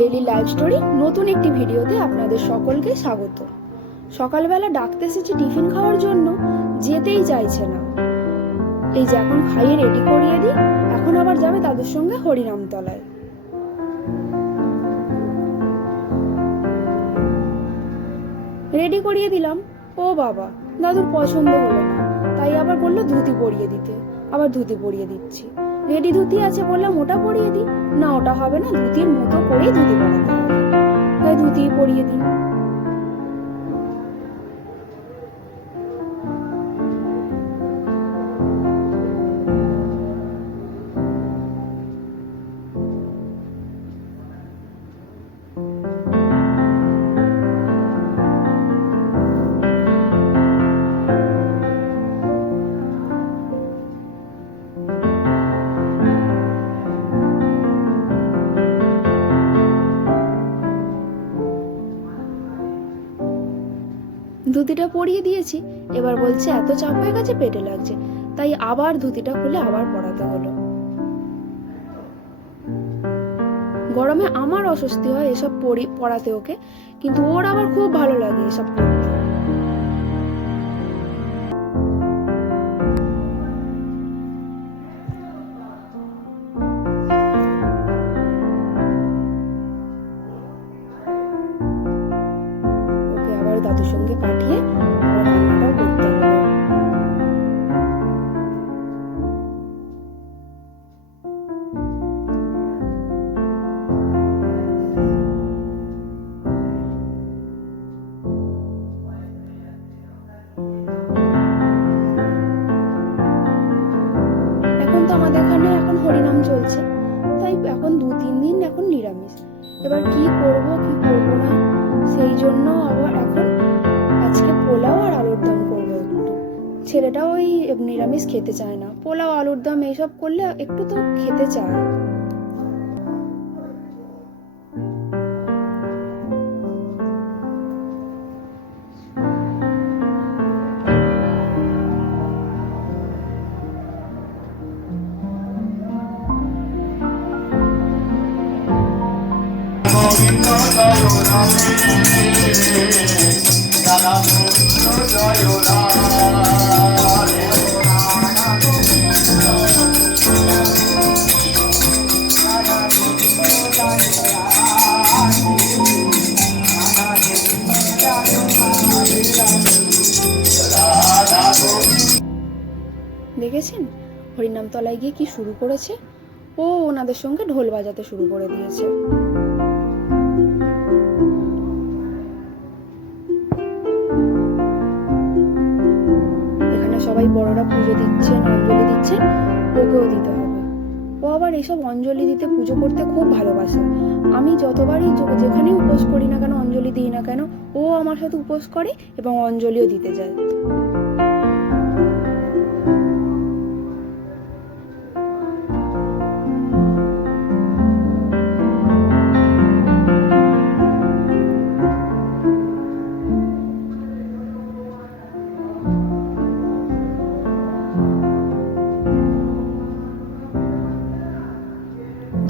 Daily live story নতুন একটি ভিডিওতে আপনাদের সকলকে স্বাগত। সকালবেলা ডাকতে এসেছি টিফিন খাওয়ার জন্য, যেতেই চাইছে না। এই যে এখন খাইয়ে রেডি করিয়ে দিই, এখন আবার যাবে তাদের সঙ্গে হরিনামতলায় রেডি করিয়ে দিলাম। ও বাবা, দাদুর পছন্দ হলো না। তাই আবার বলল ধুতি পরিয়ে দিতে। আবার ধুতি পরিয়ে দিচ্ছি। রেডি ধুতি আছে বললাম ওটা পরিয়ে দিই। না, ওটা হবে না, ধুতির মতো পরিয়ে ধুতি হবে। তাই ধুতি পরিয়ে দিই। ধুতিটা পরিয়ে দিয়েছি। এবার বলছে, এত চাপ হয়ে গেছে, পেটে লাগছে। তাই আবার ধুতিটা খুলে আবার পড়াতে হলো। গরমে আমার অস্বস্তি হয় এসব পড়ি পড়াতে ওকে। কিন্তু ওর আবার খুব ভালো লাগে এসব পরতে। এবার কি করব কি করব না, সেই জন্য আবার এখন আজকে পোলাও আর আলুর দম করব একটু। ছেলেটা ওই নিরামিষ খেতে চায় না। পোলাও, আলুর দম এইসব করলে একটু তো খেতে চায়। দেখেছেন? হরিনাম তলায় গিয়ে কি শুরু করেছে? ও ওনাদের সঙ্গে ঢোল বাজাতে শুরু করে দিয়েছে। বড়রা পুজো দিচ্ছেন অঞ্জলি দিচ্ছেন ওকেও দিতে হবে। ও আবার এসব অঞ্জলি দিতে, পুজো করতে খুব ভালোবাসে। আমি যতবারই যেখানেই উপোস করি না কেন, অঞ্জলি দিই না কেন, ও আমার সাথে উপোস করে এবং অঞ্জলিও দিতে যায়।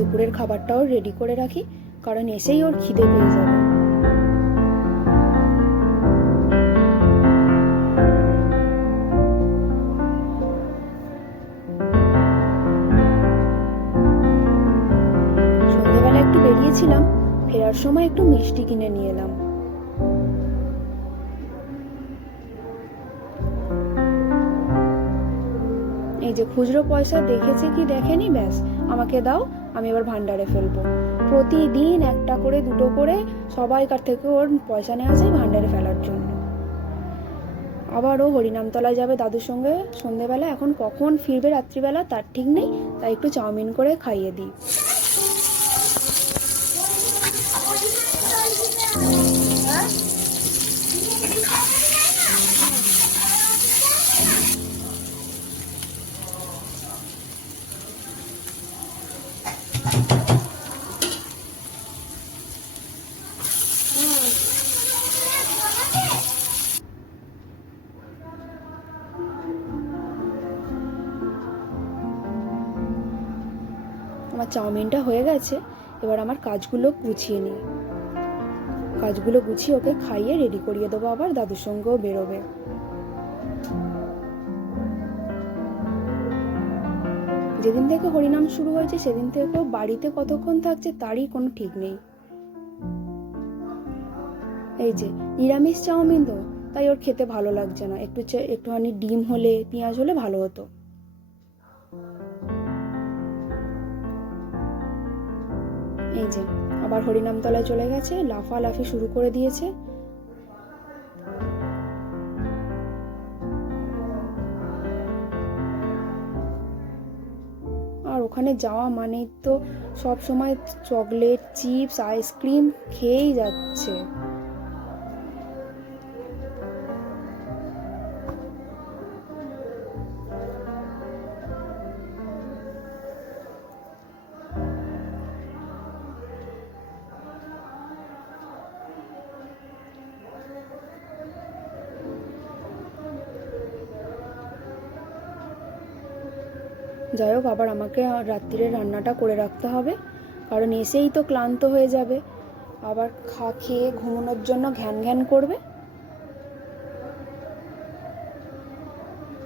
দুপুরের খাবারটাও রেডি করে রাখি, কারণ এসেই ওর খিদে পেয়ে যাবে। সন্ধ্যেবেলা একটু বেরিয়েছিলাম, ফেরার সময় একটু মিষ্টি কিনে নিয়ে এলাম। এই যে খুচরো পয়সা দেখেছে কি দেখেনি ব্যাস, আমাকে দাও আমি এবার ভান্ডারে ফেলব। প্রতিদিন একটা করে, দুটো করে সবাইকার থেকে ওর পয়সা নেওয়া যায় ভান্ডারে ফেলার জন্য। আবার ও হরিনামতলায় যাবে দাদুর সঙ্গে। সন্ধেবেলা এখন কখন ফিরবে রাত্রিবেলা তার ঠিক নেই, তাই একটু চাউমিন করে খাইয়ে দিই। আমার চাউমিনটা হয়ে গেছে, এবার আমার কাজগুলো গুছিয়ে নিই। কাজগুলো গুছিয়ে ওকে খাইয়ে রেডি করিয়ে দেবো, আবার দাদুর সঙ্গেও বেরোবে। যেদিন থেকে হরিনাম শুরু হয়েছে, সেদিন থেকেও বাড়িতে কতক্ষণ থাকছে তারই কোনো ঠিক নেই। এই যে, নিরামিষ চাউমিন তো, তাই ওর খেতে ভালো লাগছে না। একটু একটুখানি ডিম হলে, পেঁয়াজ হলে ভালো হতো। এই যে, আবার হরিনামতলায় চলে গেছে, লাফালাফি শুরু করে দিয়েছে। আর ওখানে যাওয়া মানেই তো সব সময় চকলেট, চিপস, আইসক্রিম খেয়েই যাচ্ছে। যাই হোক, আবার আমাকে রাত্রিরে রান্নাটা করে রাখতে হবে। কারণ এসেই তো ক্লান্ত হয়ে যাবে। আবার খা খেয়ে ঘুমানোর জন্য ঘ্যান ঘ্যান করবে।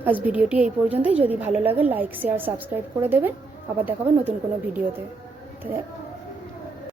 আজ ভিডিওটি এই পর্যন্তই। যদি ভালো লাগে লাইক শেয়ার সাবস্ক্রাইব করে দেবেন। আবার দেখাবেন নতুন কোনো ভিডিওতে।